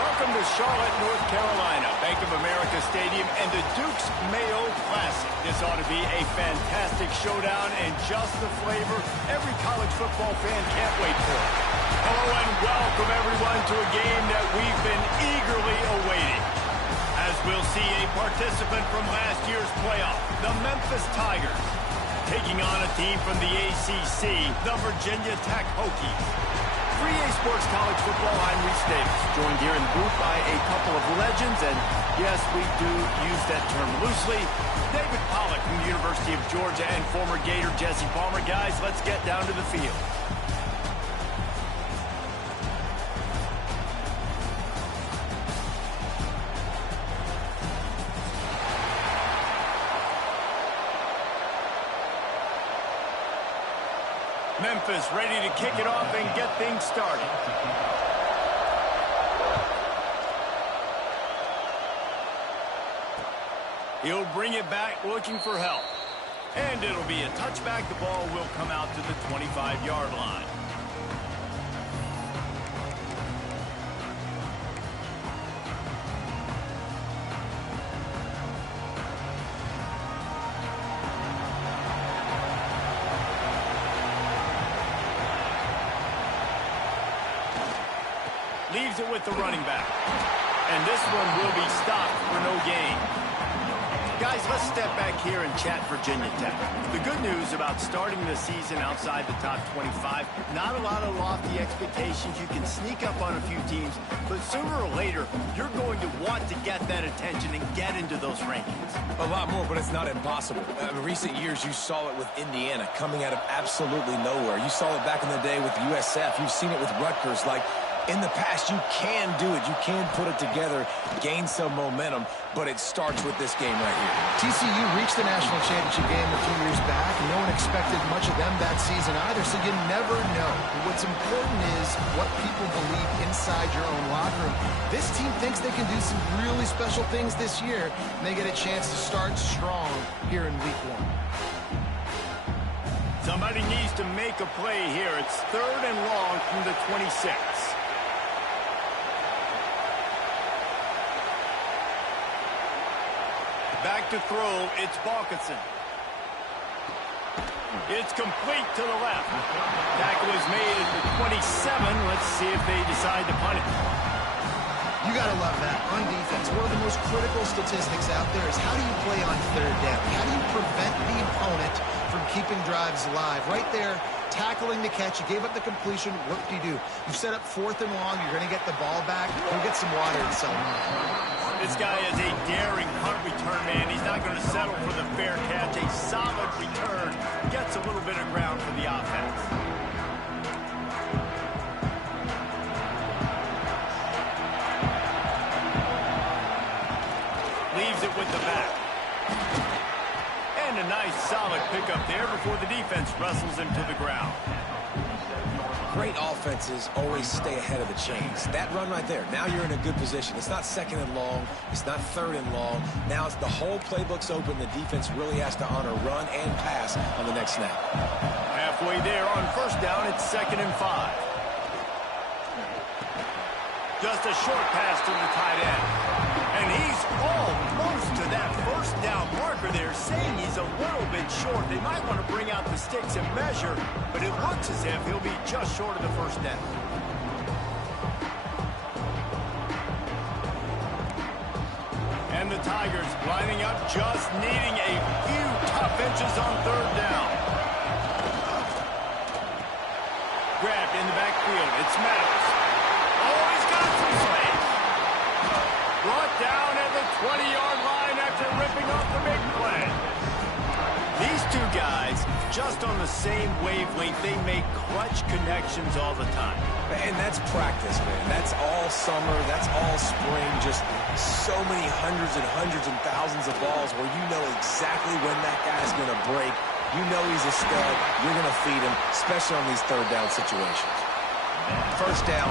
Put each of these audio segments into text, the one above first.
Welcome to Charlotte, North Carolina, Bank of America Stadium, and the Duke's Mayo Classic. This ought to be a fantastic showdown and just the flavor every college football fan can't wait for. Hello and welcome everyone to a game that we've been eagerly awaiting. As we'll see a participant from last year's playoff, the Memphis Tigers, taking on a team from the ACC, the Virginia Tech Hokies. 3A Sports College Football, I'm Reese Davis, joined here in the booth by a couple of legends, and yes, we do use that term loosely. David Pollack from the University of Georgia and former Gator Jesse Palmer. Guys, let's get down to the field. Memphis ready to kick it off and get things started. He'll bring it back looking for help. And it'll be a touchback. The ball will come out to the 25-yard line. Leaves it with the running back. And this one will be stopped for no gain. Guys, let's step back here and chat Virginia Tech. The good news about starting the season outside the top 25, not a lot of lofty expectations. You can sneak up on a few teams, but sooner or later, you're going to want to get that attention and get into those rankings. A lot more, but it's not impossible. In recent years, you saw it with Indiana coming out of absolutely nowhere. You saw it back in the day with USF. You've seen it with Rutgers. Like, in the past, you can do it. You can put it together, gain some momentum, but it starts with this game right here. TCU reached the national championship game a few years back, and no one expected much of them that season either, so you never know. What's important is what people believe inside your own locker room. This team thinks they can do some really special things this year, and they get a chance to start strong here in week 1. Somebody needs to make a play here. It's 3rd and long from the 26. Back to throw, it's Balkinson. It's complete to the left. Tackle is made at the 27. Let's see if they decide to punt it. You got to love that. On defense, one of the most critical statistics out there is how do you play on 3rd down? How do you prevent the opponent from keeping drives alive? Right there, tackling the catch. You gave up the completion. What do you do? You've set up 4th and long. You're going to get the ball back. Go get some water and sell them. This guy is a daring punt return man. He's not going to settle for the fair catch. A solid return. Gets a little bit of ground for the offense. Leaves it with the back. And a nice solid pickup there before the defense wrestles him to the ground. Great offenses always stay ahead of the chains. That run right there, now you're in a good position. It's not 2nd and long. It's not 3rd and long. Now it's the whole playbook's open. The defense really has to honor run and pass on the next snap. Halfway there on 1st down, it's 2nd and 5. Just a short pass to the tight end. And he's almost to that 1st down marker there, saying he's a little bit short. They might want to bring out the sticks and measure, but it looks as if he'll be just short of the 1st down. And the Tigers lining up, just needing a few tough inches on 3rd down. Grabbed in the backfield, it's Meadows. Oh, he's got some space. Brought down at the 20-yard line after ripping off the big play. These two guys, just on the same wavelength, they make clutch connections all the time. And that's practice, man. That's all summer. That's all spring. Just so many hundreds and thousands of balls where you know exactly when that guy's going to break. You know he's a stud. You're going to feed him, especially on these 3rd down situations. First down,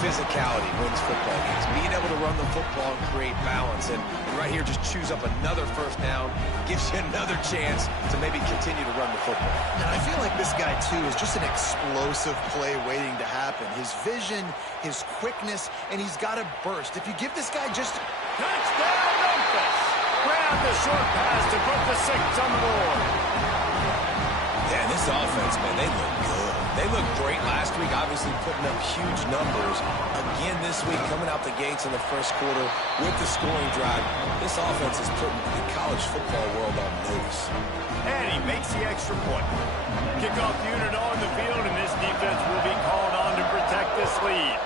physicality wins football games. Being able to run the football and create balance. And right here, just choose up another first down, gives you another chance to maybe continue to run the football. Now, I feel like this guy, too, is just an explosive play waiting to happen. His vision, his quickness, and he's got a burst. If you give this guy just... Touchdown, Memphis! Grab the short pass to put the 6 on the board. Yeah, this offense, man, they look good. They looked great last week, obviously putting up huge numbers. Again this week, coming out the gates in the first quarter with the scoring drive. This offense is putting the college football world on notice. And he makes the extra point. Kickoff unit on the field, and this defense will be called on to protect this lead.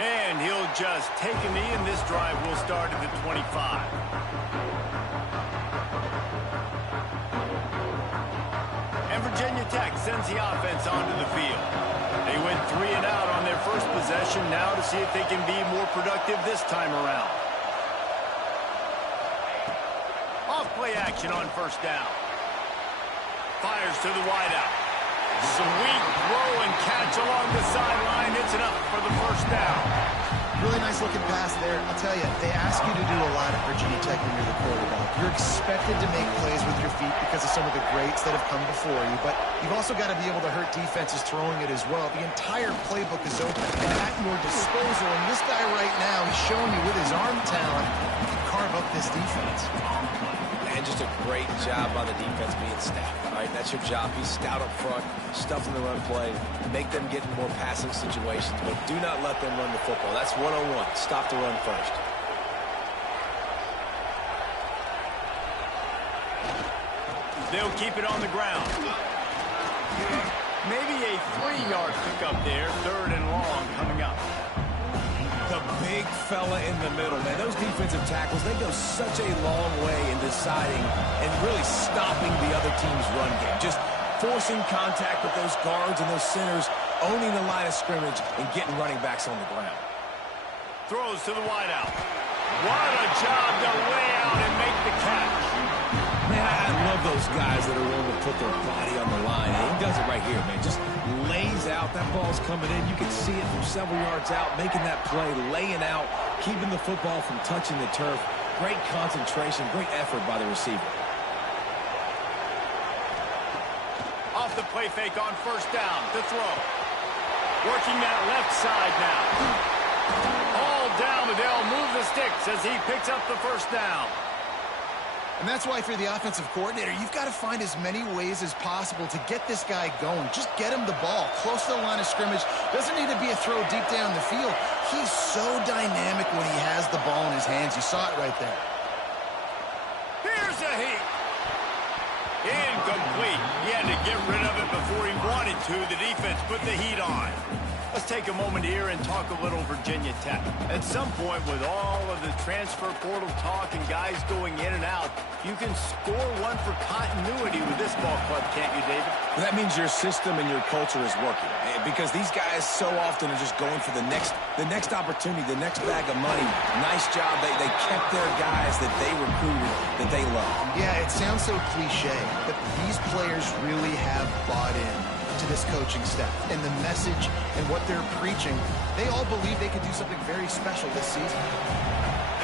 And he'll just take a knee, and this drive will start at the 25. And Virginia Tech sends the offense onto the field. They went 3 and out on their first possession, now to see if they can be more productive this time around. Off play action on first down. Fires to the wideout. Sweet throw and catch along the sideline. It's enough for the first down. Really nice looking pass there. I'll tell you, they ask you to do a lot at Virginia Tech when you're the quarterback. You're expected to make plays with your feet because of some of the greats that have come before you, but you've also got to be able to hurt defenses throwing it as well. The entire playbook is open and at your disposal, and this guy right now, he's showing you with his arm talent, he can carve up this defense. And just a great job by the defense being stout, right? That's your job. Be stout up front, stuff in the run play, make them get in more passing situations, but do not let them run the football. That's 101. Stop the run first. They'll keep it on the ground. Maybe a 3-yard pickup there, 3rd and long coming up. The big fella in the middle, man. Those defensive tackles, they go such a long way in deciding and really stopping the other team's run game. Just forcing contact with those guards and those centers, owning the line of scrimmage, and getting running backs on the ground. Throws to the wideout. What a job to lay out and make the catch. Man, I love those guys that are willing to put their body on the line. And he does it right here, man. Just lays out. That ball's coming in. You can see it from several yards out, making that play, laying out, keeping the football from touching the turf. Great concentration, great effort by the receiver. Off the play fake on first down to throw. Working that left side now. All down, but they'll move the sticks as he picks up the first down. And that's why, if you're the offensive coordinator, you've got to find as many ways as possible to get this guy going. Just get him the ball close to the line of scrimmage. Doesn't need to be a throw deep down the field. He's so dynamic when he has the ball in his hands. You saw it right there. Here's a heat. Incomplete. He had to get rid of it before he wanted to. The defense put the heat on. Let's take a moment here and talk a little Virginia Tech. At some point, with all of the transfer portal talk and guys going in and out, you can score one for continuity with this ball club, can't you, David? Well, that means your system and your culture is working, because these guys so often are just going for the next opportunity, the next bag of money. Nice job. They kept their guys that they recruited, that they love. Yeah, it sounds so cliche, but these players really have bought in to this coaching staff and the message and what they're preaching. They all believe they could do something very special this season.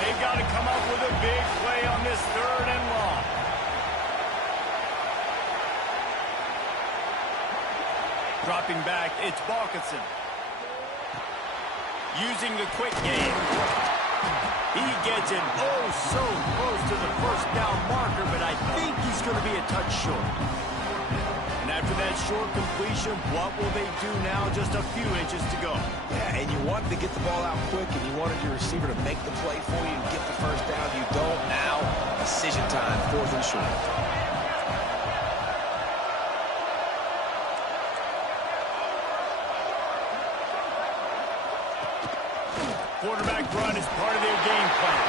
They've got to come up with a big play on this 3rd and long. Dropping back, it's Balkinson. Using the quick game. He gets it oh so close to the first down marker, but I think he's going to be a touch short. And after that short completion, what will they do now? Just a few inches to go. Yeah, and you wanted to get the ball out quick, and you wanted your receiver to make the play for you and get the first down. You don't now. Decision time, 4th and short. Quarterback run is part of their game plan.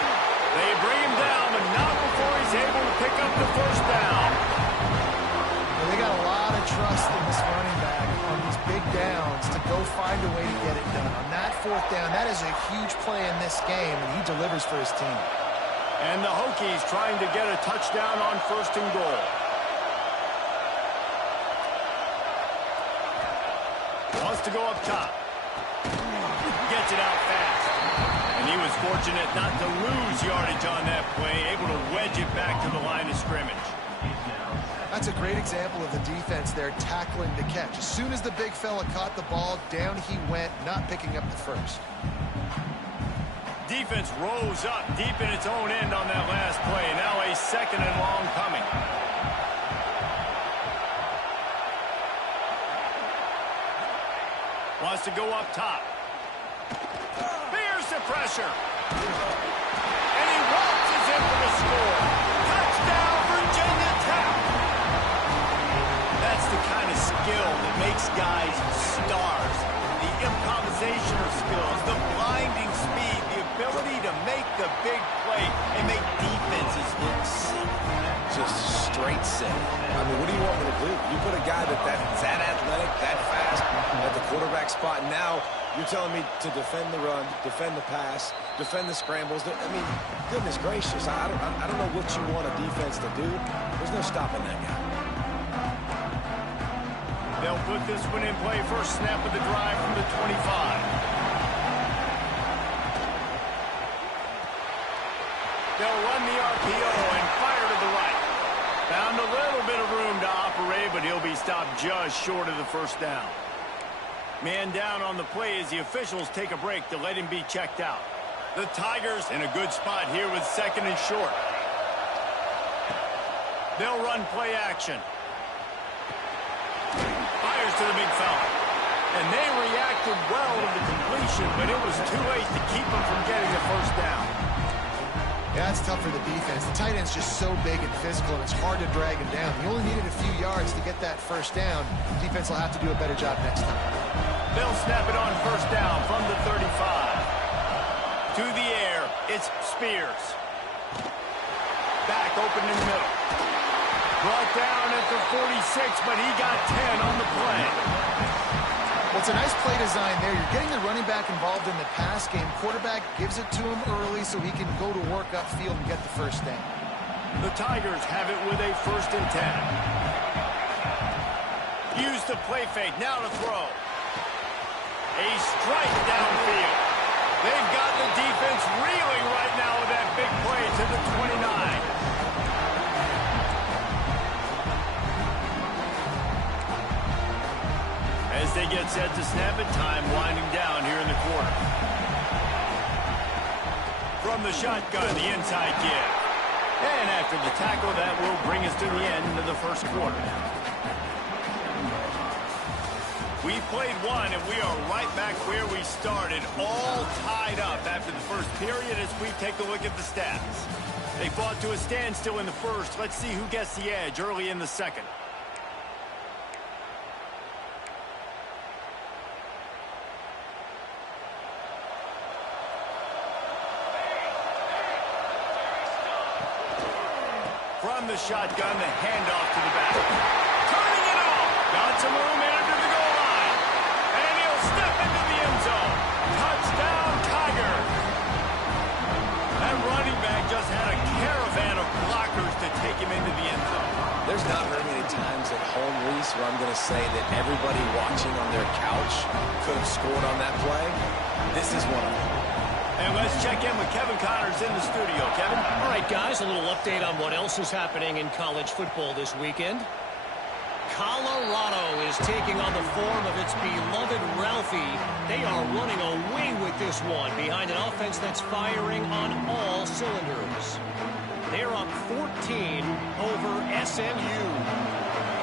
They bring him down, but not before he's able to pick up the first down. Well, they got a lot of trust in this running back on these big downs to go find a way to get it done. On that 4th down, that is a huge play in this game, and he delivers for his team. And the Hokies trying to get a touchdown on 1st and goal. Wants to go up top. Gets it out fast. And he was fortunate not to lose yardage on that play, able to wedge it back to the line of scrimmage. That's a great example of the defense there tackling the catch. As soon as the big fella caught the ball, down he went, not picking up the first. Defense rose up deep in its own end on that last play. Now a 2nd and long coming. Wants to go up top. Fears the pressure. And he waltzes in for the score. Touchdown, Virginia Tech. That's the kind of skill that makes guys stars. The improvisational skills, the blinding speed, the ability to make the big play and make defenses look sick. Just straight sick. I mean, what do you want me to do? You put a guy that's that athletic, that fast, at the quarterback spot. Now you're telling me to defend the run, defend the pass, defend the scrambles. I mean, goodness gracious. I don't know what you want a defense to do. There's no stopping that guy. They'll put this one in play. First snap of the drive from the 25. They'll run the RPO and fire to the right. Found a little bit of room to operate, but he'll be stopped just short of the first down. Man down on the play as the officials take a break to let him be checked out. The Tigers in a good spot here with 2nd and short. They'll run play action. Fires to the big fella. And they reacted well to the completion, but it was too late to keep them from getting the first down. Yeah, it's tough for the defense. The tight end's just so big and physical, and it's hard to drag him down. He only needed a few yards to get that first down. Defense will have to do a better job next time. They'll snap it on first down from the 35. To the air, it's Spears. Back open in the middle. Brought down at the 46, but he got 10 on the play. Well, it's a nice play design there. You're getting the running back involved in the pass game. Quarterback gives it to him early so he can go to work upfield and get the first down. The Tigers have it with a 1st and 10. Use the play fake. Now to throw. A strike downfield. They've got the defense reeling right now with that big play to the 29. As they get set to snap it, time winding down here in the quarter. From the shotgun, the inside give. And after the tackle, that will bring us to the end of the first quarter. We've played one, and we are right back where we started, all tied up after the first period as we take a look at the stats. They fought to a standstill in the first. Let's see who gets the edge early in the second. From the shotgun, the handoff to the back. Turning it off. Got some room in under the goal line. And he'll step into the end zone. Touchdown, Tiger. That running back just had a caravan of blockers to take him into the end zone. There's not very many times at home, Reese, where I'm going to say that everybody watching on their couch could have scored on that play. This is one of them. And let's check in with Kevin Connors in the studio. Kevin? All right, guys, a little update on what else is happening in college football this weekend. Colorado is taking on the form of its beloved Ralphie. They are running away with this one behind an offense that's firing on all cylinders. They're up 14 over SMU.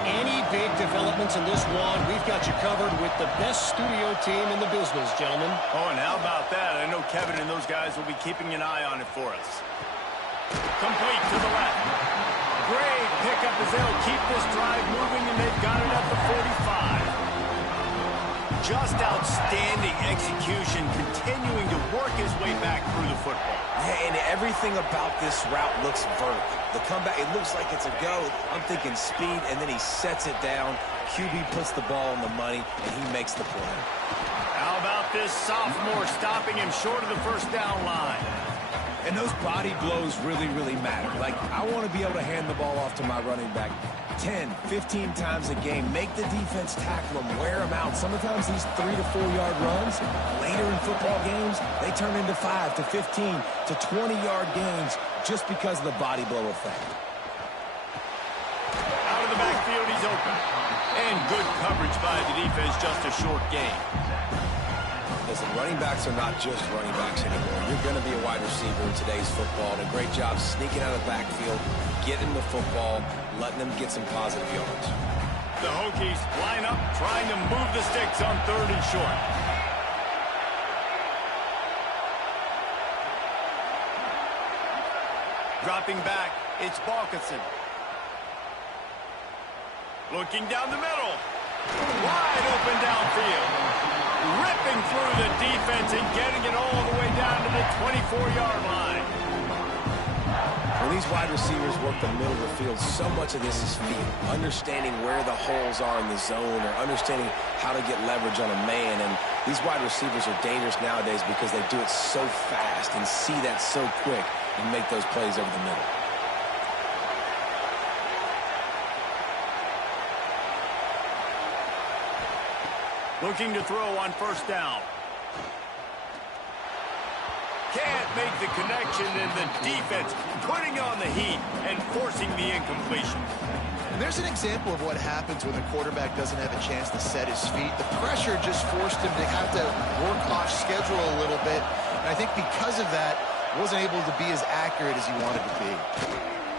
Any big developments in this one, we've got you covered with the best studio team in the business, gentlemen. Oh, and how about that? I know Kevin and those guys will be keeping an eye on it for us. Complete to the left. Great pickup as they'll keep this drive moving, and they've got it at the 45. Just outstanding execution, continuing to work his way back through the football. Yeah, and everything about this route looks vertical. The comeback, it looks like it's a go. I'm thinking speed, and then he sets it down. QB puts the ball on the money, and he makes the play. How about this sophomore stopping him short of the first down line? And those body blows really, really matter. Like, I want to be able to hand the ball off to my running back 10, 15 times a game. Make the defense tackle them, wear them out. Sometimes these 3 to 4 yard runs, later in football games, they turn into 5 to 15 to 20 yard gains just because of the body blow effect. Out of the backfield, he's open. And good coverage by the defense, just a short gain. Listen, running backs are not just running backs anymore. You're going to be a wide receiver in today's football, and a great job sneaking out of the backfield, getting the football, letting them get some positive yards. The Hokies line up, trying to move the sticks on 3rd and short. Dropping back, it's Balkinson. Looking down the middle. Wide open downfield. Ripping through the defense and getting it all the way down to the 24-yard line. When these wide receivers work the middle of the field, so much of this is feel. Understanding where the holes are in the zone or understanding how to get leverage on a man. And these wide receivers are dangerous nowadays because they do it so fast and see that so quick and make those plays over the middle. Looking to throw on 1st down. Can't make the connection, and the defense putting on the heat and forcing the incompletion. And there's an example of what happens when the quarterback doesn't have a chance to set his feet. The pressure just forced him to have to work off schedule a little bit. And I think because of that, wasn't able to be as accurate as he wanted to be.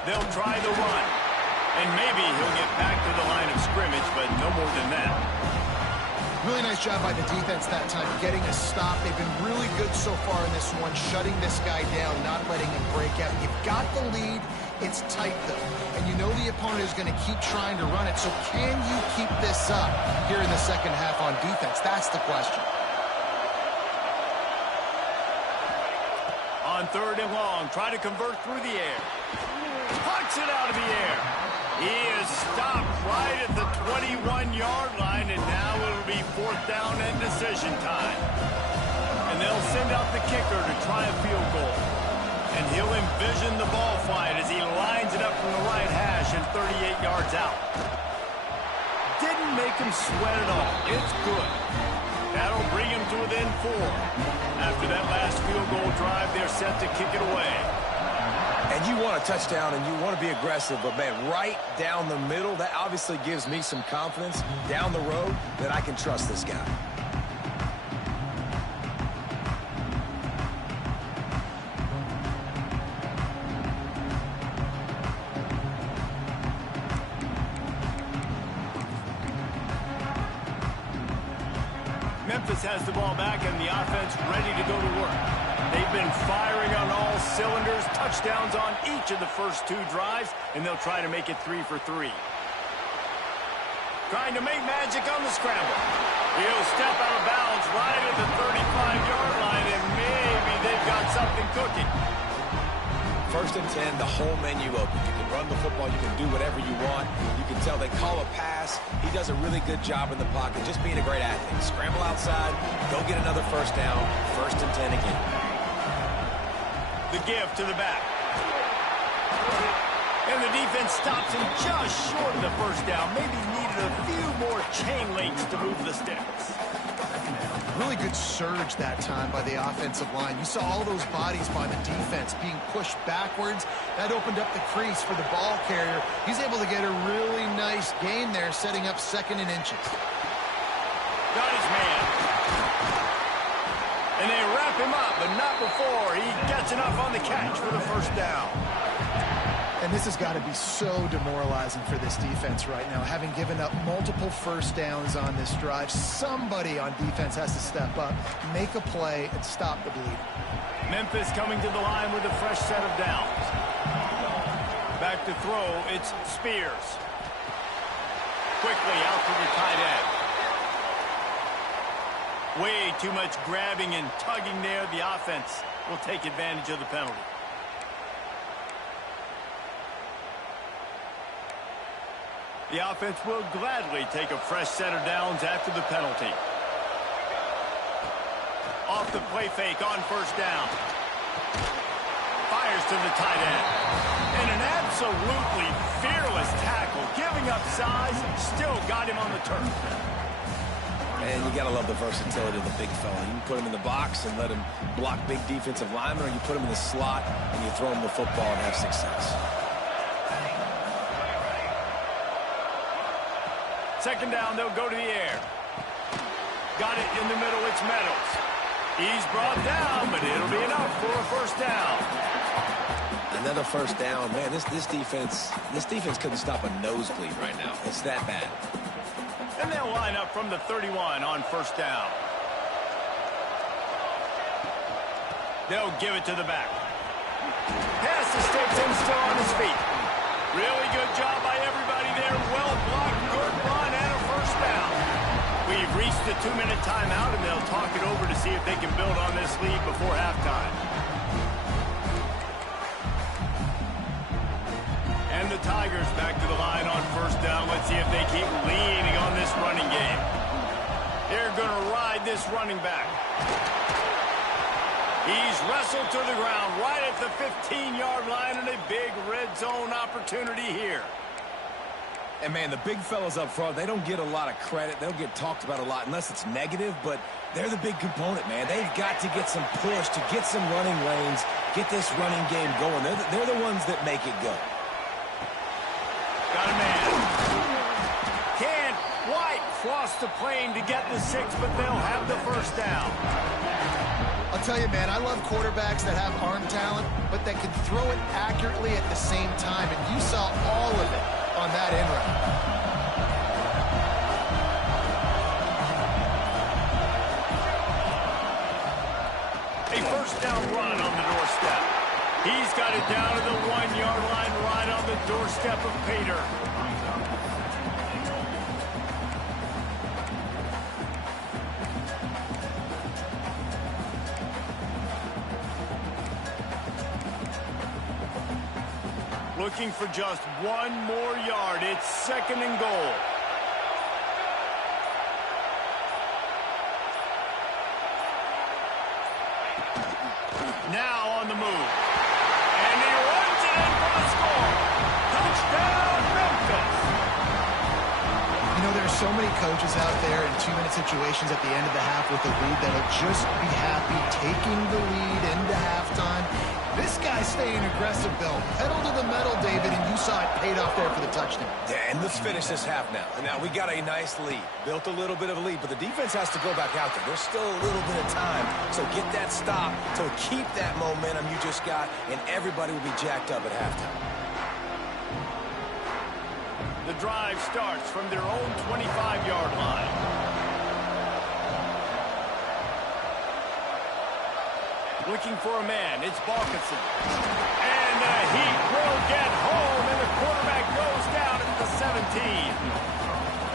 They'll try the run. And maybe he'll get back to the line of scrimmage, but no more than that. Really nice job by the defense that time, getting a stop. They've been really good so far in this one, shutting this guy down, not letting him break out. You've got the lead. It's tight, though. And you know the opponent is going to keep trying to run it. So can you keep this up here in the second half on defense? That's the question. On 3rd and long, try to convert through the air. Pucks it out of the air. He is stopped right at the 21-yard line, and now it'll be 4th down and decision time. And they'll send out the kicker to try a field goal. And he'll envision the ball flight as he lines it up from the right hash and 38 yards out. Didn't make him sweat at all. It's good. That'll bring him to within 4. After that last field goal drive, they're set to kick it away. And you want a touchdown and you want to be aggressive, but, man, right down the middle, that obviously gives me some confidence down the road that I can trust this guy. Memphis has the ball back and the offense ready to go to work. They've been firing on all cylinders, touchdowns on each of the first 2 drives, and they'll try to make it 3 for 3. Trying to make magic on the scramble. He'll step out of bounds right at the 35-yard line, and maybe they've got something cooking. 1st and 10, the whole menu open. You can run the football, you can do whatever you want. You can tell they call a pass. He does a really good job in the pocket, just being a great athlete. Scramble outside, go get another 1st down, 1st and 10 again. The give to the back. And the defense stops him just short of the 1st down. Maybe needed a few more chain links to move the sticks. Really good surge that time by the offensive line. You saw all those bodies by the defense being pushed backwards. That opened up the crease for the ball carrier. He's able to get a really nice gain there, setting up 2nd and inches. Got his man. And they wrap him up, but not before he gets enough on the catch for the 1st down. And this has got to be so demoralizing for this defense right now. Having given up multiple 1st downs on this drive, somebody on defense has to step up, make a play, and stop the bleeding. Memphis coming to the line with a fresh set of downs. Back to throw, it's Spears. Quickly out to the tight end. Way too much grabbing and tugging there. The offense will take advantage of the penalty. The offense will gladly take a fresh set of downs after the penalty. Off the play fake on 1st down. fires to the tight end. And an absolutely fearless tackle, giving up size, still got him on the turf. And you got to love the versatility of the big fella. You can put him in the box and let him block big defensive linemen, or you put him in the slot and you throw him the football and have success. Second down, they'll go to the air. Got it in the middle, it's Meadows. He's brought down, but it'll be enough for a first down. Another first down. Man, this defense couldn't stop a nosebleed right now. It's that bad. And they'll line up from the 31 on first down. They'll give it to the back. Pass to Stetson, still on his feet. Really good job by everybody there. Well blocked, good run, and a first down. We've reached the 2-minute timeout, and they'll talk it over to see if they can build on this lead before halftime. And the Tigers back to the line on first down. Let's see if they keep leaning on this running game. They're going to ride this running back. He's wrestled to the ground right at the 15-yard line, and a big red zone opportunity here. And, man, the big fellas up front, they don't get a lot of credit. They don't get talked about a lot unless it's negative, but they're the big component, man. They've got to get some push, to get some running lanes, get this running game going. They're the ones that make it go. Got a man. Can't quite cross the plane to get the 6, but they'll have the first down. I'll tell you, man, I love quarterbacks that have arm talent, but that can throw it accurately at the same time, and you saw all of it on that end run. A first down run on the doorstep. He's got it down to the 1-yard line right on the doorstep of Pater. Looking for just one more yard. It's second and goal. Now on the move. And he runs it in for the score. Touchdown, Memphis. You know, there's so many coaches out there in 2-minute situations at the end of the half with a lead that'll just be happy taking the lead into halftime. This guy's staying aggressive, though. Pedal to the metal, David, and you saw it paid off there for the touchdown. Yeah, and let's finish this half now. And now we got a nice lead. Built a little bit of a lead, but the defense has to go back out there. There's still a little bit of time. So get that stop to keep that momentum you just got, and everybody will be jacked up at halftime. The drive starts from their own 25-yard line. Looking for a man, it's Balkinson. And the Heat will get home, and the quarterback goes down at the 17.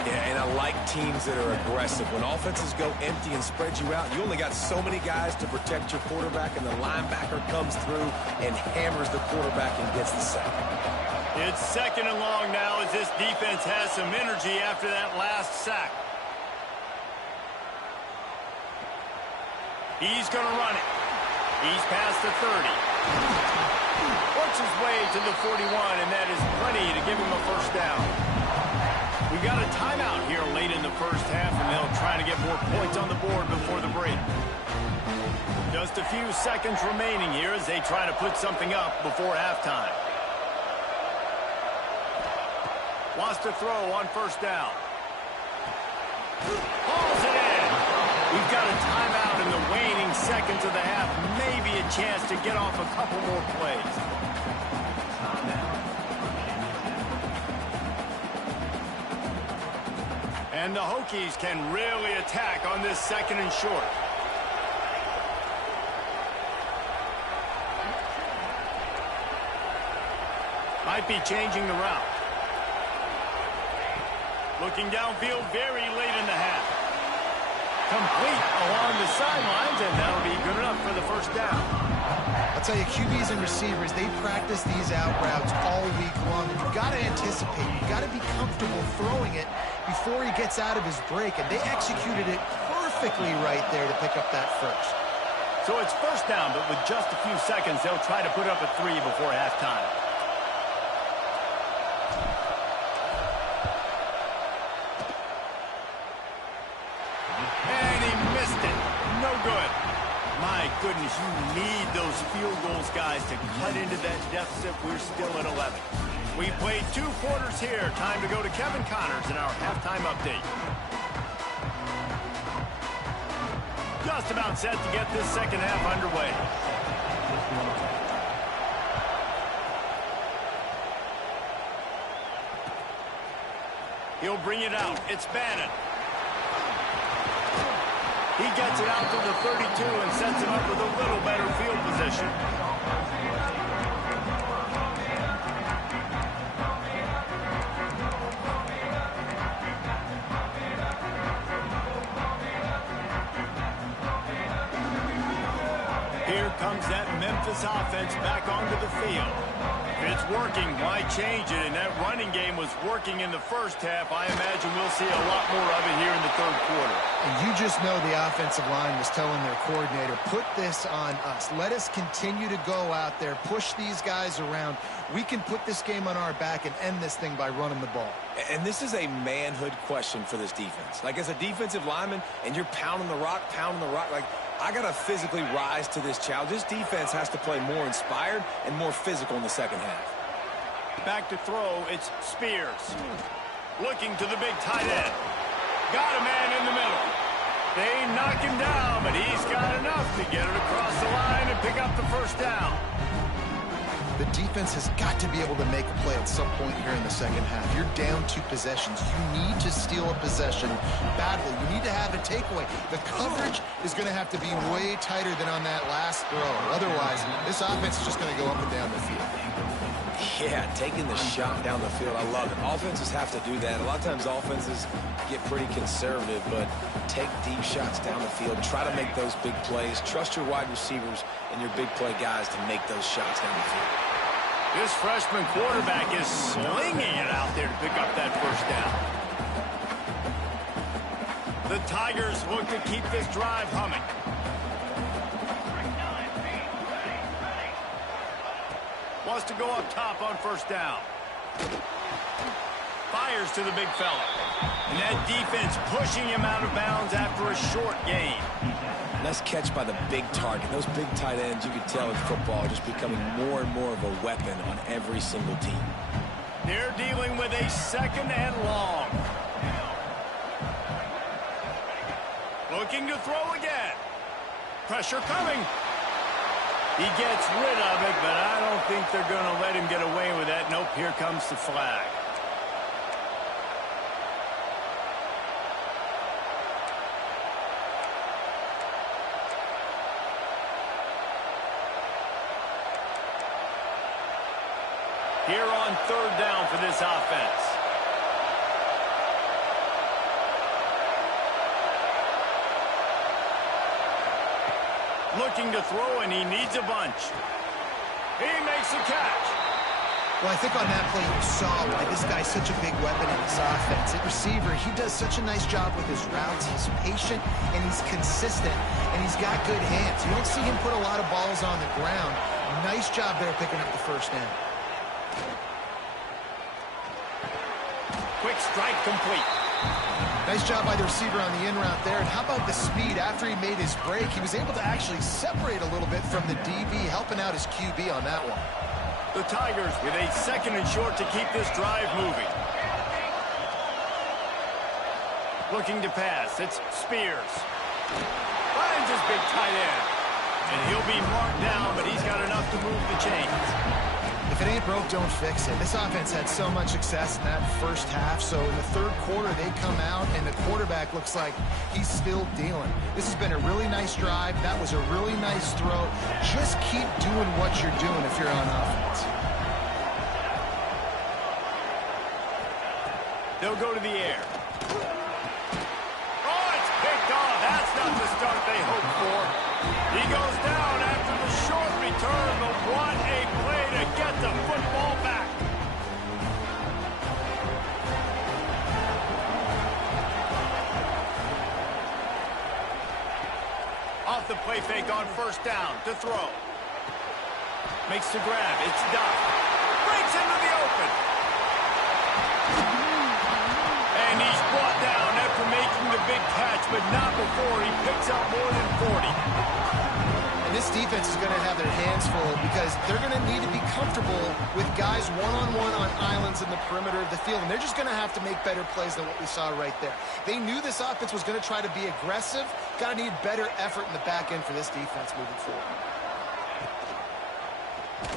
Yeah, and I like teams that are aggressive. When offenses go empty and spread you out, you only got so many guys to protect your quarterback, and the linebacker comes through and hammers the quarterback and gets the sack. It's second and long now as this defense has some energy after that last sack. He's going to run it. He's past the 30. Works his way to the 41, and that is plenty to give him a first down. We got a timeout here late in the first half, and they'll try to get more points on the board before the break. Just a few seconds remaining here as they try to put something up before halftime. Wants to throw on first down. Hauls it in. We've got a timeout in the waning seconds of the half. Maybe a chance to get off a couple more plays. And the Hokies can really attack on this second and short. Might be changing the route. Looking downfield very late in the half. Complete along the sidelines, and that'll be good enough for the first down. I'll tell you, QBs and receivers, they practice these out routes all week long. And you've got to anticipate. You've got to be comfortable throwing it before he gets out of his break. And they executed it perfectly right there to pick up that first. So it's first down, but with just a few seconds, they'll try to put up a 3 before halftime. And he missed it. No good. My goodness, you need those field goals, guys, to cut into that deficit. We're still at 11. We played 2 quarters here. Time to go to Kevin Connors in our halftime update. Just about set to get this second half underway. He'll bring it out. It's Bannon. He gets it out to the 32 and sets him up with a little better field position. Here comes that Memphis offense back onto the field. If it's working, why change it? And that running game was working in the first half. I imagine we'll see a lot more of it here in the third quarter. And you just know the offensive line was telling their coordinator, put this on us. Let us continue to go out there, push these guys around. We can put this game on our back and end this thing by running the ball. And this is a manhood question for this defense. Like, as a defensive lineman, and you're pounding the rock, like, I got to physically rise to this challenge. This defense has to play more inspired and more physical in the second half. Back to throw, it's Spears. Looking to the big tight end. Got a man in the middle. They knock him down, but he's got enough to get it across the line and pick up the first down. The defense has got to be able to make a play at some point here in the second half. You're down 2 possessions. You need to steal a possession badly. You need to have a takeaway. The coverage is going to have to be way tighter than on that last throw. Otherwise, this offense is just going to go up and down the field. Yeah, taking the shot down the field, I love it. Offenses have to do that. A lot of times offenses get pretty conservative, but take deep shots down the field. Try to make those big plays. Trust your wide receivers and your big play guys to make those shots down the field. This freshman quarterback is slinging it out there to pick up that first down. The Tigers look to keep this drive humming. Wants to go up top on first down. Fires to the big fella. And that defense pushing him out of bounds after a short gain. Nice catch by the big target. Those big tight ends, you can tell in football, are just becoming more and more of a weapon on every single team. They're dealing with a second and long. Looking to throw again. Pressure coming. He gets rid of it, but I don't think they're going to let him get away with that. Nope, here comes the flag. Here on third down for this offense. Looking to throw, and he needs a bunch. He makes a catch. Well, I think on that play you saw why this guy's such a big weapon in this offense. At receiver, he does such a nice job with his routes. He's patient, and he's consistent, and he's got good hands. You don't see him put a lot of balls on the ground. Nice job there picking up the first down. Quick strike complete. Nice job by the receiver on the in route there. And how about the speed after he made his break? He was able to actually separate a little bit from the DB, helping out his QB on that one. The Tigers with a second and short to keep this drive moving. Looking to pass. It's Spears. Finds his big tight end. And he'll be marked down, but he's got enough to move the chains. If it ain't broke, don't fix it. This offense had so much success in that first half, so in the third quarter they come out and the quarterback looks like he's still dealing. This has been a really nice drive. That was a really nice throw. Just keep doing what you're doing if you're on offense. They'll go to the air. Oh, it's picked off. That's not the start they hoped for. He goes down after the short return, but what a play to get the football back. off the play fake on first down to throw. Makes the grab. It's Duff. Breaks into the open. And he's brought down after making the big catch, but not before he picks up more than 40. And this defense is going to have their hands full because they're going to need to be comfortable with guys one-on-one on islands in the perimeter of the field, and they're just going to have to make better plays than what we saw right there. They knew this offense was going to try to be aggressive. Got to need better effort in the back end for this defense moving forward.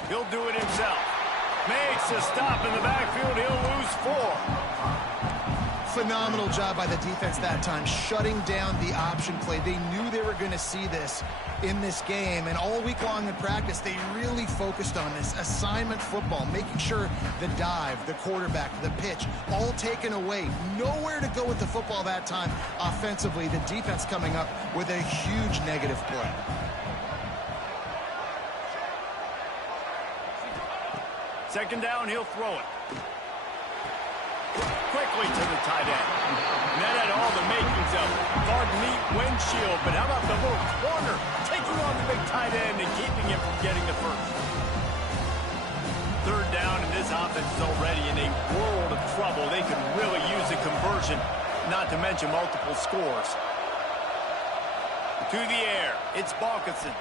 He'll do it himself. Makes a stop in the backfield. He'll lose 4. Phenomenal job by the defense that time, shutting down the option play. They knew they were going to see this in this game, and all week long in practice, they really focused on this assignment football, making sure the dive, the quarterback, the pitch, all taken away. Nowhere to go with the football that time offensively. The defense coming up with a huge negative play. Second down, he'll throw it. Quickly to the tight end. And that had all the makings of guard neat windshield, but how about the little corner taking on the big tight end and keeping him from getting the first? Third down, and this offense is already in a world of trouble. They could really use a conversion, not to mention multiple scores. To the air, it's Balkinson.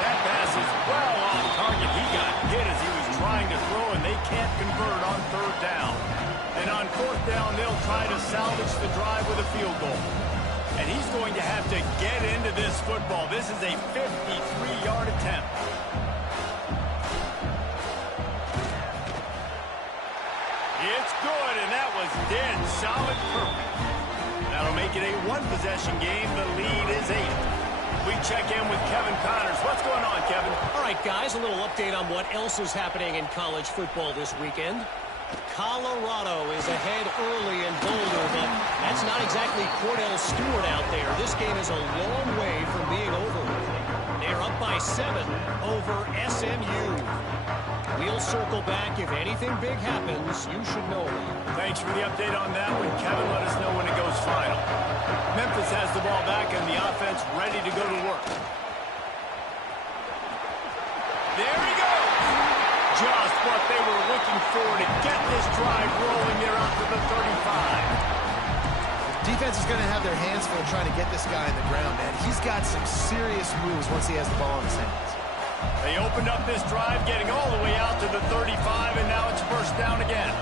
That pass is well on target. He got hit as he was trying to throw, and they can't convert on third down. And on fourth down, they'll try to salvage the drive with a field goal. And he's going to have to get into this football. This is a 53-yard attempt. It's good, and that was dead solid perfect. That'll make it a one-possession game. The lead is 8. We check in with Kevin Connors. What's going on, Kevin? All right, guys, a little update on what else is happening in college football this weekend. Colorado is ahead early in Boulder, but that's not exactly Cordell Stewart out there. This game is a long way from being over. They're up by 7 over SMU. We'll circle back. If anything big happens, you should know about it. Thanks for the update on that one, Kevin. Let us know when it goes final. Memphis has the ball back and the offense ready to go to work. There he goes. Just what they were looking for to get this drive rolling there out to the 35. Defense is going to have their hands full trying to get this guy in the ground, man. He's got some serious moves once he has the ball in his hands. They opened up this drive, getting all the way out to the 35, and now it's first down again.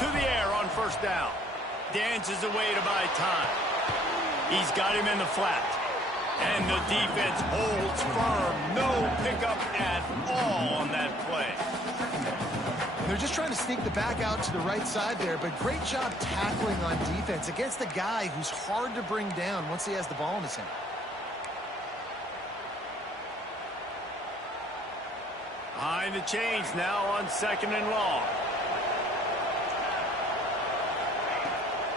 To the air on first down. Dances away to buy time. He's got him in the flat. And the defense holds firm. No pickup at all on that play. They're just trying to sneak the back out to the right side there, but great job tackling on defense against a guy who's hard to bring down once he has the ball in his hand. Behind the chains now on second and long.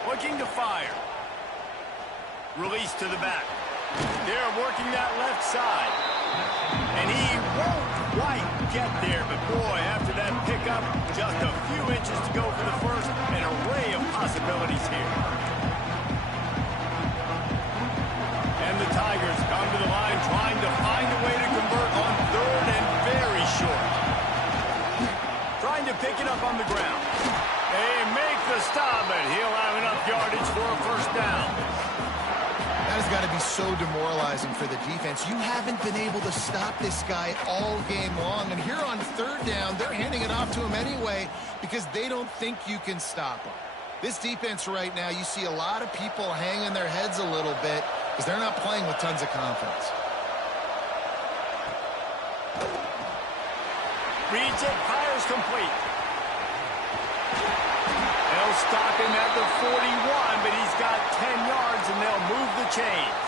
Looking to fire. Release to the back. They're working that left side. And he won't quite get there, but boy, after that pickup, just a few inches to go for the first. An array of possibilities here. And the Tigers come to the line trying to find a way to convert on third and very short. Trying to pick it up on the ground. They make the stop, but he'll have enough yardage for a first down. That has got to be so demoralizing for the defense. You haven't been able to stop this guy all game long. And here on third down, they're handing it off to him anyway because they don't think you can stop him. This defense right now, you see a lot of people hanging their heads a little bit because they're not playing with tons of confidence. Reads it, fires complete. They'll stop him at the 41, but he's got 10 yards, and they'll move the chains.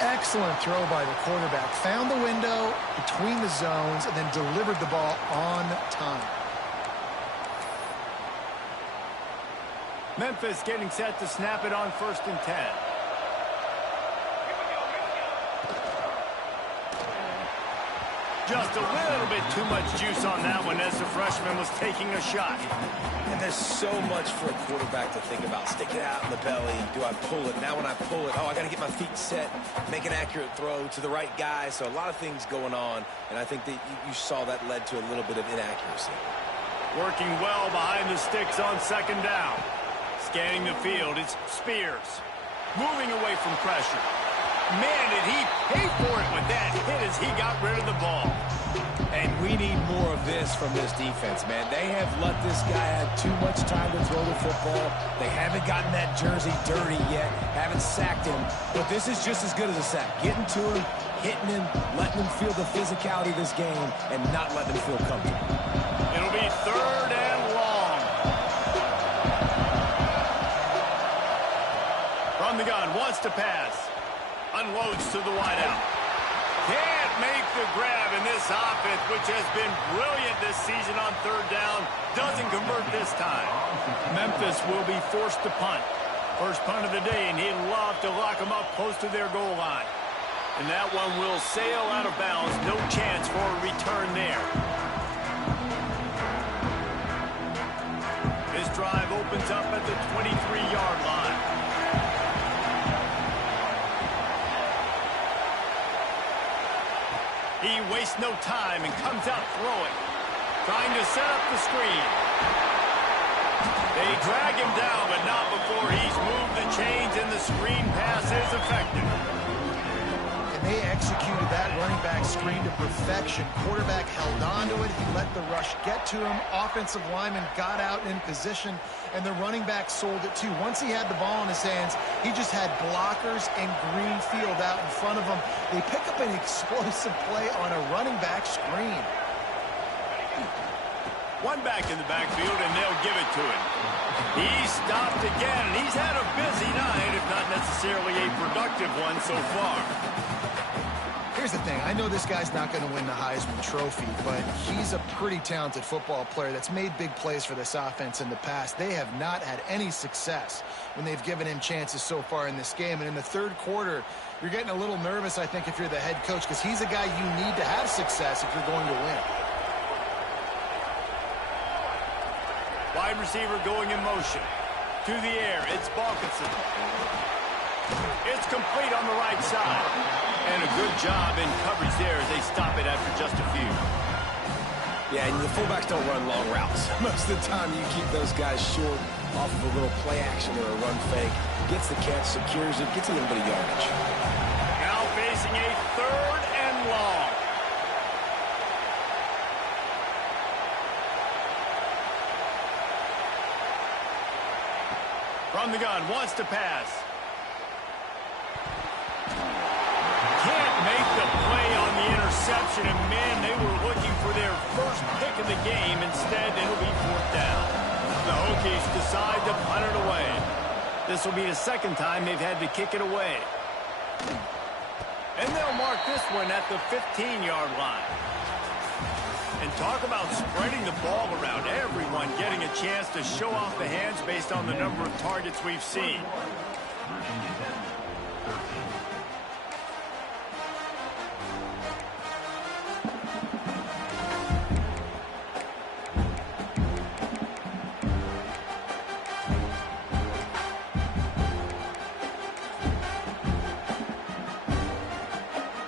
Excellent throw by the quarterback. Found the window between the zones and then delivered the ball on time. Memphis getting set to snap it on first and 10. Just a little bit too much juice on that one as the freshman was taking a shot. And there's so much for a quarterback to think about. Stick it out in the belly. Do I pull it? Now when I pull it, I got to get my feet set, make an accurate throw to the right guy. So a lot of things going on, and I think that you saw that led to a little bit of inaccuracy. Working well behind the sticks on second down. Scanning the field, it's Spears. Moving away from pressure. Man, did he pay for it with that hit as he got rid of the ball. And we need more of this from this defense, man. They have let this guy have too much time to throw the football. They haven't gotten that jersey dirty yet, haven't sacked him. But this is just as good as a sack. Getting to him, hitting him, letting him feel the physicality of this game, and not letting him feel comfortable. It'll be third and long. From the gun, wants to pass. Unloads to the wideout. Can't make the grab in this offense, which has been brilliant this season on third down. Doesn't convert this time. Memphis will be forced to punt. First punt of the day, and he'd love to lock them up close to their goal line. And that one will sail out of bounds. No chance for a return there. This drive opens up at the 23-yard line. He wastes no time and comes out throwing. Trying to set up the screen. They drag him down, but not before he's moved the chains, and the screen pass is effective. And they executed that running back screen to perfection. Quarterback held on to it. He let the rush get to him. Offensive lineman got out in position, and the running back sold it too. Once he had the ball in his hands, he just had blockers and green field out in front of him. They pick up an explosive play on a running back screen. One back in the backfield, and they'll give it to him. He stopped again, and he's had a busy night, if not necessarily a productive one so far. Here's the thing. I know this guy's not going to win the Heisman Trophy, but he's a pretty talented football player that's made big plays for this offense in the past. They have not had any success when they've given him chances so far in this game. And in the third quarter, you're getting a little nervous, I think, if you're the head coach, because he's a guy you need to have success if you're going to win. Wide receiver going in motion. To the air, it's Balkinson. It's complete on the right side. And a good job in coverage there as they stop it after just a few. Yeah, and the fullbacks don't run long routes. Most of the time you keep those guys short off of a little play action or a run fake. Gets the catch, secures it, gets a little bit of yardage. Now facing a third and long. From the gun, wants to pass. Can't make the play on the interception, and man, they were looking for their first pick of the game. Instead, it'll be fourth down. The Hokies decide to punt it away. This will be the second time they've had to kick it away. And they'll mark this one at the 15-yard line. And talk about spreading the ball around. Everyone getting a chance to show off the hands based on the number of targets we've seen.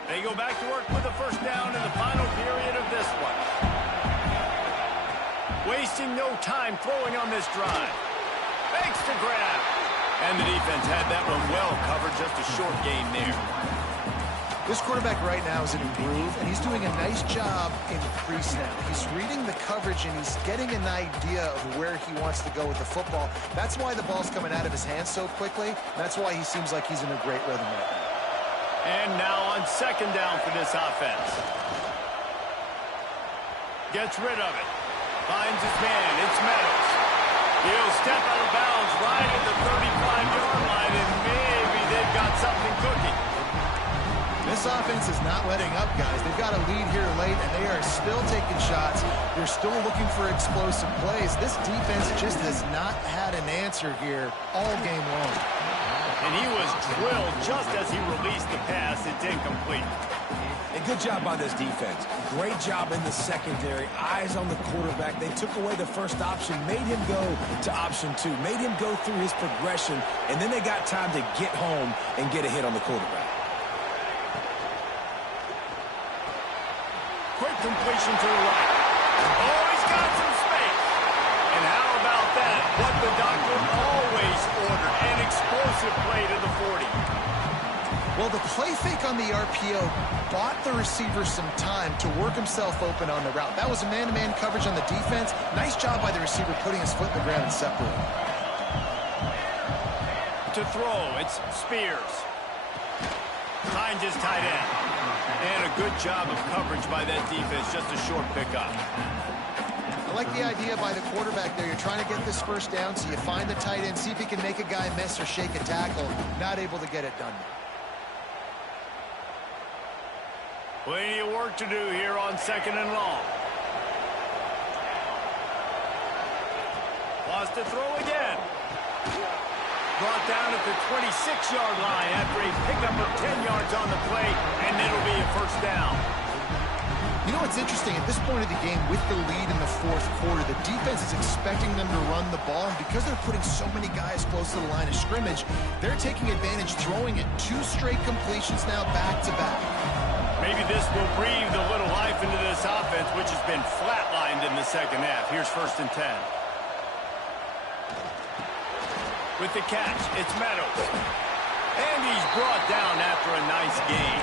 They go back to work with the first down in the final period of this one. Wasting no time throwing on this drive. Fakes to grab. And the defense had that one well covered. Just a short gain there. This quarterback right now is in a groove, and he's doing a nice job in pre-snap. He's reading the coverage, and he's getting an idea of where he wants to go with the football. That's why the ball's coming out of his hands so quickly. That's why he seems like he's in a great rhythm right now. And now on second down for this offense. Gets rid of it. Finds his man. It's Meadows. He'll step out of bounds right at the 35-yard line, and maybe they've got something cooking. This offense is not letting up, guys. They've got a lead here late, and they are still taking shots. They're still looking for explosive plays. This defense just has not had an answer here all game long. And he was drilled just as he released the pass. It's incomplete. And good job by this defense. Great job in the secondary. Eyes on the quarterback. They took away the first option, made him go to option 2, made him go through his progression, and then they got time to get home and get a hit on the quarterback. Quick completion to the right. Oh, he's got some space. And how about that? What the doctor always ordered. An explosive play to the 40. Well, the play fake on the RPO bought the receiver some time to work himself open on the route. That was a man-to-man coverage on the defense. Nice job by the receiver putting his foot in the ground and separating. To throw, it's Spears. Finds his tight end. And a good job of coverage by that defense. Just a short pickup. I like the idea by the quarterback there. You're trying to get this first down, so you find the tight end, see if he can make a guy miss or shake a tackle. Not able to get it done. Plenty of work to do here on 2nd and long. Wants to throw again. Brought down at the 26-yard line after a pickup of 10 yards on the play, and it'll be a first down. You know what's interesting? At this point of the game, with the lead in the fourth quarter, the defense is expecting them to run the ball, and because they're putting so many guys close to the line of scrimmage, they're taking advantage, throwing it 2 straight completions now back-to-back. Maybe this will breathe a little life into this offense, which has been flatlined in the second half. Here's 1st and 10. With the catch, it's Meadows. And he's brought down after a nice gain.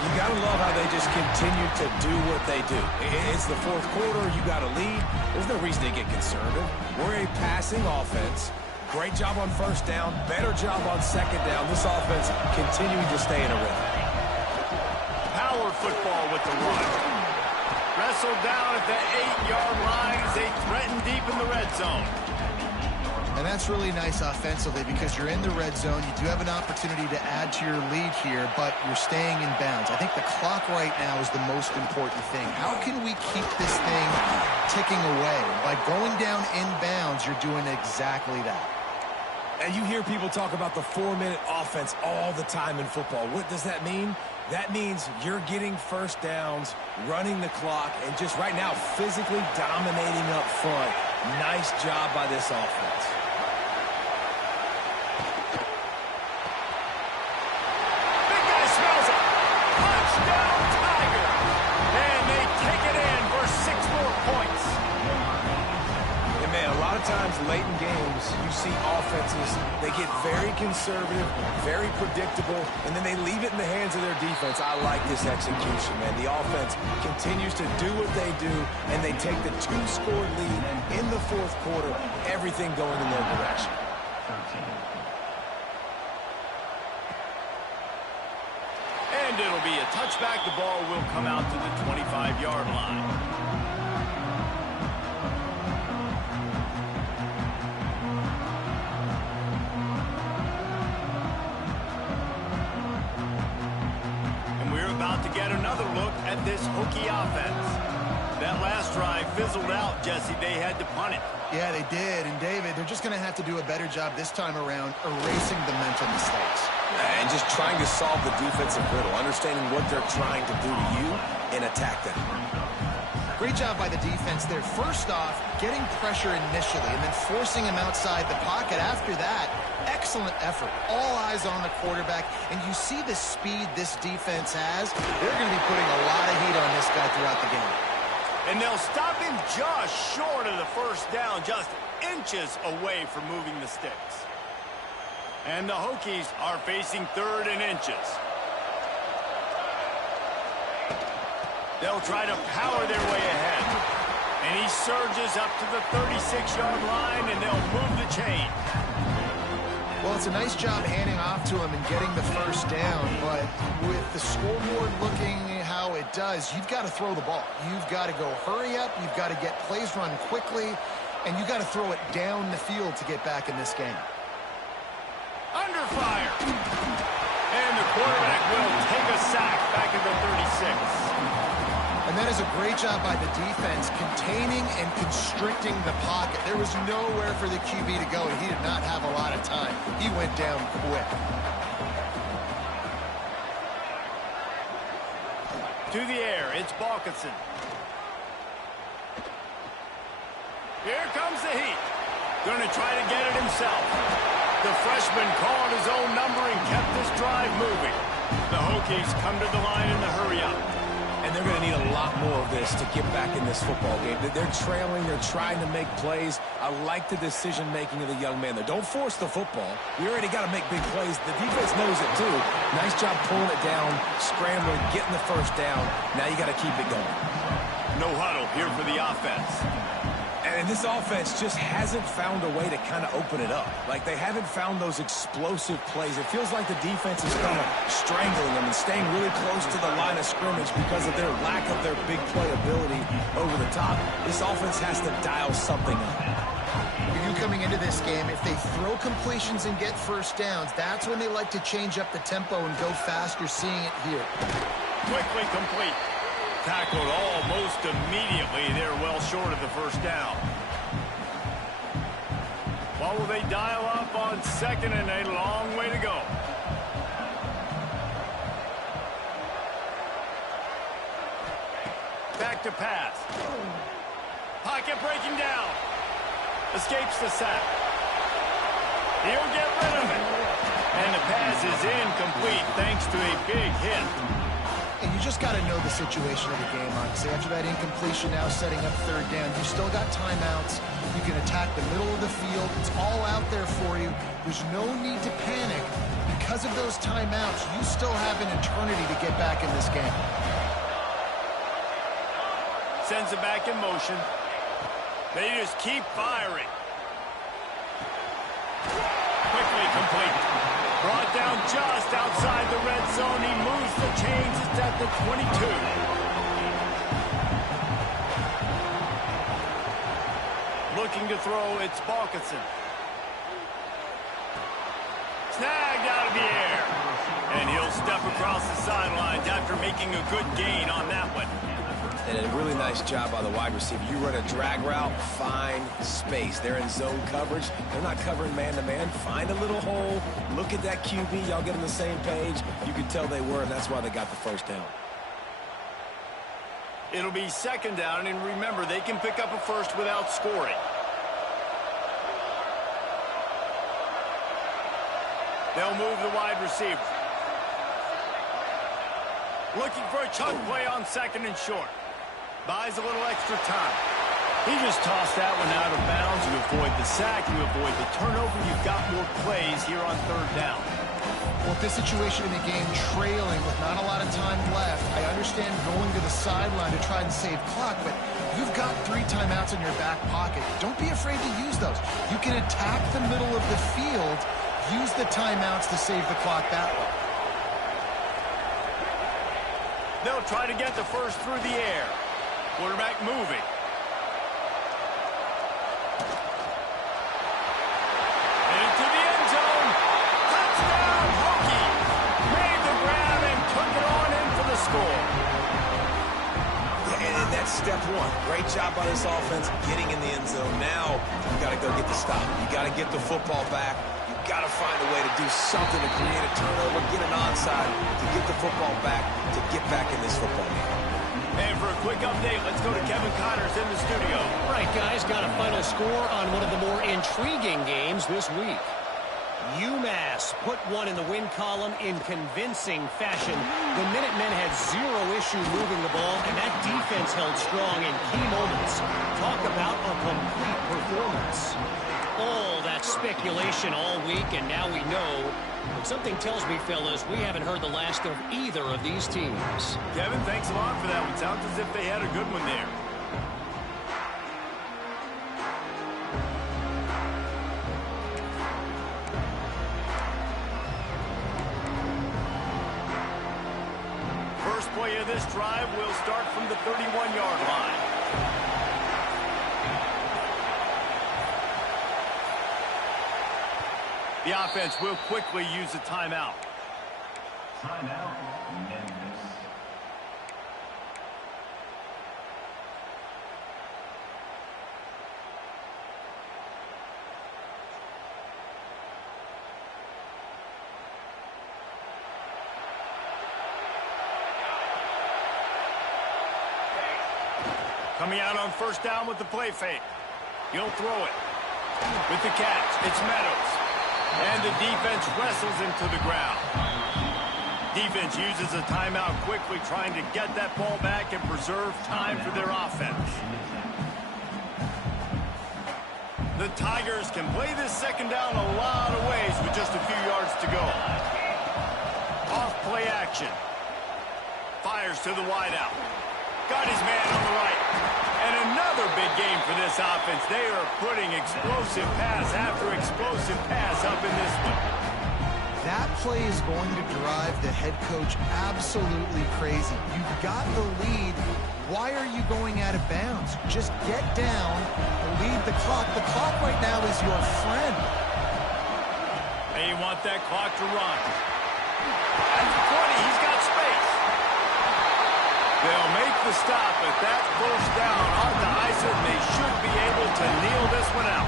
You got to love how they just continue to do what they do. It's the fourth quarter. You got a lead. There's no reason to get conservative. We're a passing offense. Great job on 1st down. Better job on 2nd down. This offense continuing to stay in a rhythm. Power football with the run. Wrestled down at the 8-yard line as they threaten deep in the red zone. And that's really nice offensively because you're in the red zone. You do have an opportunity to add to your lead here, but you're staying in bounds. I think the clock right now is the most important thing. How can we keep this thing ticking away? By going down in bounds, you're doing exactly that. And you hear people talk about the 4-minute offense all the time in football. What does that mean? That means you're getting first downs, running the clock, and just right now physically dominating up front. Nice job by this offense. Big guy smells it. Touchdown, Tiger. And they take it in for 6 more points. And man, a lot of times late in games, you see offenses, they get very conservative, very predictable, and then they leave it in the hands of their defense. I like this execution, man. The offense continues to do what they do, and they take the 2-score lead in the fourth quarter, everything going in their direction. And it'll be a touchback. The ball will come out to the 25-yard line. To get another look at this Hokie offense. That last drive fizzled out, Jesse. They had to punt it. Yeah, they did. And, David, they're just going to have to do a better job this time around erasing the mental mistakes. And just trying to solve the defensive riddle, understanding what they're trying to do to you and attack them. Great job by the defense there. First off, getting pressure initially and then forcing him outside the pocket. After that, excellent effort. All eyes on the quarterback. And you see the speed this defense has. They're going to be putting a lot of heat on this guy throughout the game. And they'll stop him just short of the first down, just inches away from moving the sticks. And the Hokies are facing 3rd and inches. They'll try to power their way ahead. And he surges up to the 36-yard line, and they'll move the chain. Well, it's a nice job handing off to him and getting the first down, but with the scoreboard looking how it does, you've got to throw the ball. You've got to go hurry up, you've got to get plays run quickly, and you've got to throw it down the field to get back in this game. Under fire. And the quarterback will take a sack back at the 36. And that is a great job by the defense, containing and constricting the pocket. There was nowhere for the QB to go, and he did not have a lot of time. He went down quick. To the air, it's Balkinson. Here comes the heat. Going to try to get it himself. The freshman called his own number and kept this drive moving. The Hokies come to the line in the hurry-up. And they're going to need a lot more of this to get back in this football game. They're trailing. They're trying to make plays. I like the decision-making of the young man there. Don't force the football. You already got to make big plays. The defense knows it, too. Nice job pulling it down, scrambling, getting the first down. Now you got to keep it going. No huddle here for the offense. And this offense just hasn't found a way to kind of open it up. Like, they haven't found those explosive plays. It feels like the defense is kind of strangling them and staying really close to the line of scrimmage because of their lack of their big play ability over the top. This offense has to dial something up. For you coming into this game, if they throw completions and get first downs, that's when they like to change up the tempo and go fast. You're seeing it here. Quickly complete. Tackled almost immediately. They're well short of the first down. What will they dial up on second and a long way to go? Back to pass. Pocket breaking down. Escapes the sack. He'll get rid of it. And the pass is incomplete thanks to a big hit. And you just got to know the situation of the game, honestly. After that incompletion, now setting up third down, you still got timeouts. You can attack the middle of the field. It's all out there for you. There's no need to panic. Because of those timeouts, you still have an eternity to get back in this game. Sends it back in motion. They just keep firing. Quickly complete. Brought down just outside the red zone. He moves the chains. It's at the 22. Looking to throw, it's Balkinson. Snagged out of the air. And he'll step across the sidelines after making a good gain on that one. And a really nice job by the wide receiver. You run a drag route, find space. They're in zone coverage. They're not covering man-to-man. Find a little hole. Look at that QB. Y'all get on the same page. You can tell they were, and that's why they got the first down. It'll be second down, and remember, they can pick up a first without scoring. They'll move the wide receiver. Looking for a chunk play on second and short. Buys a little extra time. He just tossed that one out of bounds. You avoid the sack. You avoid the turnover. You've got more plays here on third down. Well, with this situation in the game, trailing with not a lot of time left, I understand going to the sideline to try and save clock, but you've got 3 timeouts in your back pocket. Don't be afraid to use those. You can attack the middle of the field. Use the timeouts to save the clock that way. They'll try to get the first through the air. Quarterback moving. Into the end zone. Touchdown, Hokies. Made the grab and took it on in for the score. And that's step one. Great job by this offense getting in the end zone. Now you got to go get the stop. You got to get the football back. You got to find a way to do something to create a turnover, get an onside, to get the football back, to get back in this football game. And for a quick update, let's go to Kevin Connors in the studio. Right, guys, got a final score on one of the more intriguing games this week. UMass put one in the win column in convincing fashion. The Minutemen had 0 issue moving the ball, and that defense held strong in key moments. Talk about a complete performance. All that speculation all week, and now we know. But something tells me, fellas, we haven't heard the last of either of these teams. Kevin, thanks a lot for that one. Sounds as if they had a good one there. First play of this drive will start from the 31-yard line. The offense will quickly use a timeout. Timeout, Memphis. Coming out on first down with the play fake. He'll throw it. With the catch, it's Meadows. And the defense wrestles him to the ground. Defense uses a timeout quickly, trying to get that ball back and preserve time for their offense. The Tigers can play this second down a lot of ways with just a few yards to go. Off play action. Fires to the wideout. Got his man on the right. And another big game for this offense. They are putting explosive pass after explosive pass up in this one. That play is going to drive the head coach absolutely crazy. You've got the lead. Why are you going out of bounds? Just get down, lead the clock. The clock right now is your friend. They want that clock to run. At the 20, he's got space. They'll make the stop at that first down on the ice, and they should be able to kneel this one out.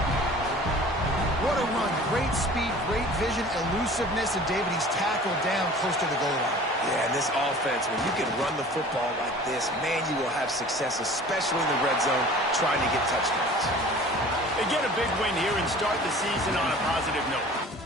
What a run. Great speed, great vision, elusiveness, and David, he's tackled down close to the goal line. Yeah, and this offense, when you can run the football like this, man, you will have success, especially in the red zone, trying to get touchdowns. They get a big win here and start the season on a positive note.